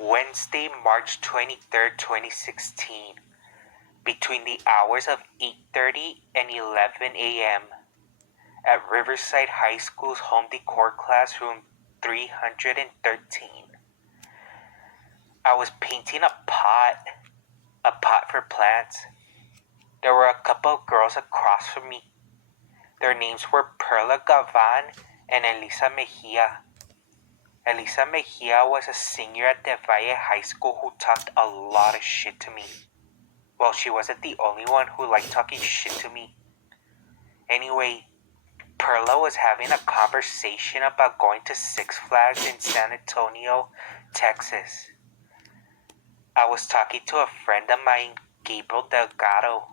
Wednesday, March 23rd, 2016, between the hours of 8:30 and 11 a.m. at Riverside High School's home decor classroom 313. I was painting a pot for plants. There were a couple of girls across from me. Their names were Perla Gavan and Elisa Mejia. Elisa Mejia was a senior at Del Valle High School who talked a lot of shit to me. Well, she wasn't the only one who liked talking shit to me. Anyway, Perla was having a conversation about going to Six Flags in San Antonio, Texas. I was talking to a friend of mine, Gabriel Delgado.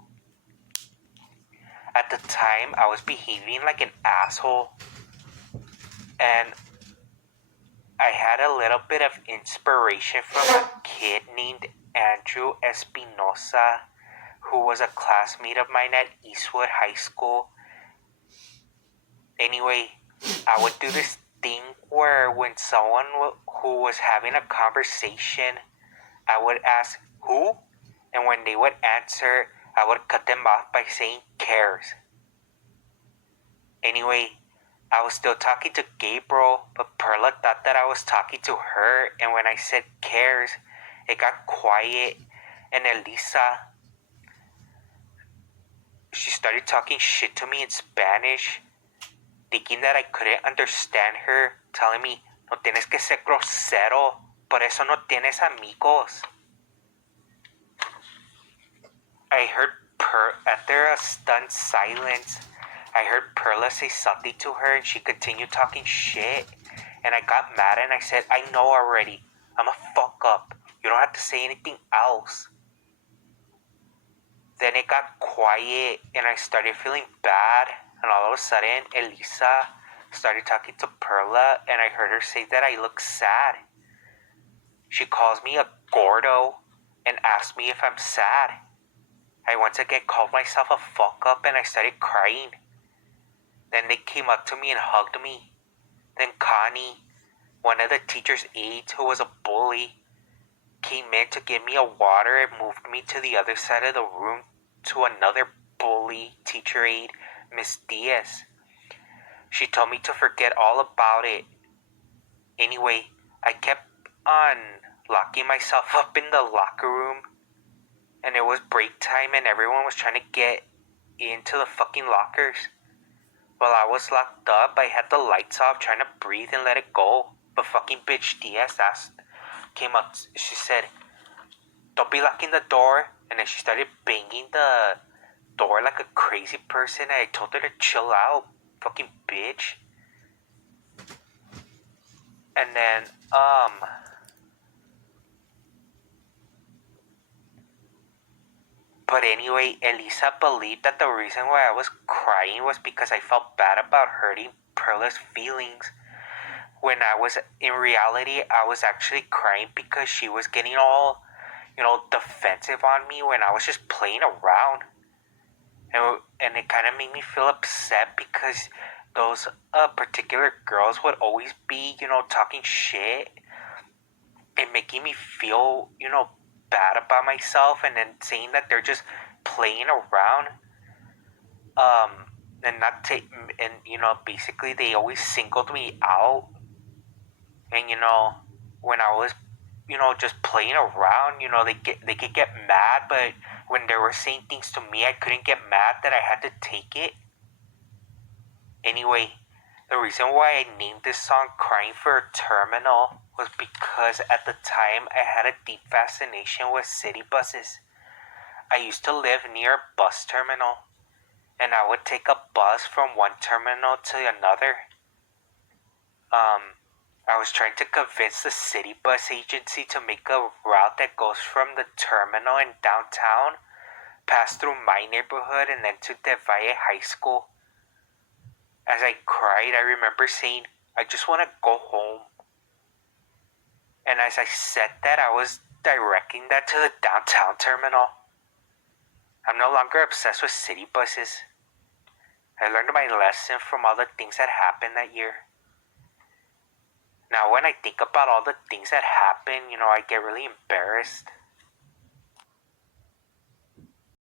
At the time, I was behaving like an asshole, and I had a little bit of inspiration from a kid named Andrew Espinosa, who was a classmate of mine at Eastwood High School. Anyway, I would do this thing where when someone who was having a conversation, I would ask, who? And when they would answer, I would cut them off by saying, cares. Anyway, I was still talking to Gabriel, but Perla thought that I was talking to her, and when I said cares, it got quiet, and Elisa, she started talking shit to me in Spanish, thinking that I couldn't understand her, telling me, no tienes que ser grosero, por eso no tienes amigos. I heard after a stunned silence, I heard Perla say something to her and she continued talking shit. And I got mad and I said, I know already. I'm a fuck up. You don't have to say anything else. Then it got quiet and I started feeling bad. And all of a sudden, Elisa started talking to Perla and I heard her say that I look sad. She calls me a gordo and asked me if I'm sad. I once again called myself a fuck up and I started crying. Then they came up to me and hugged me. Then Connie, one of the teacher's aides who was a bully, came in to give me a water and moved me to the other side of the room to another bully teacher aide, Miss Diaz. She told me to forget all about it. Anyway, I kept on locking myself up in the locker room. And it was break time and everyone was trying to get into the fucking lockers. While I was locked up, I had the lights off trying to breathe and let it go. But fucking bitch Diaz came up. She said, don't be locking the door. And then she started banging the door like a crazy person. And I told her to chill out. Fucking bitch. And then, But anyway, Elisa believed that the reason why I was crying was because I felt bad about hurting Perla's feelings. When in reality, I was actually crying because she was getting all, defensive on me when I was just playing around. And it kind of made me feel upset because those particular girls would always be, talking shit and making me feel, bad about myself and then saying that they're just playing around and not basically they always singled me out. And when I was just playing around, they could get mad, but when they were saying things to me I couldn't get mad that I had to take it. Anyway, the reason why I named this song Crying for a Terminal was because at the time I had a deep fascination with city buses. I used to live near a bus terminal, and I would take a bus from one terminal to another. I was trying to convince the city bus agency to make a route that goes from the terminal in downtown, pass through my neighborhood, and then to Del Valle High School. As I cried, I remember saying, I just want to go home. And as I said that, I was directing that to the downtown terminal. I'm no longer obsessed with city buses. I learned my lesson from all the things that happened that year. Now, when I think about all the things that happened, I get really embarrassed.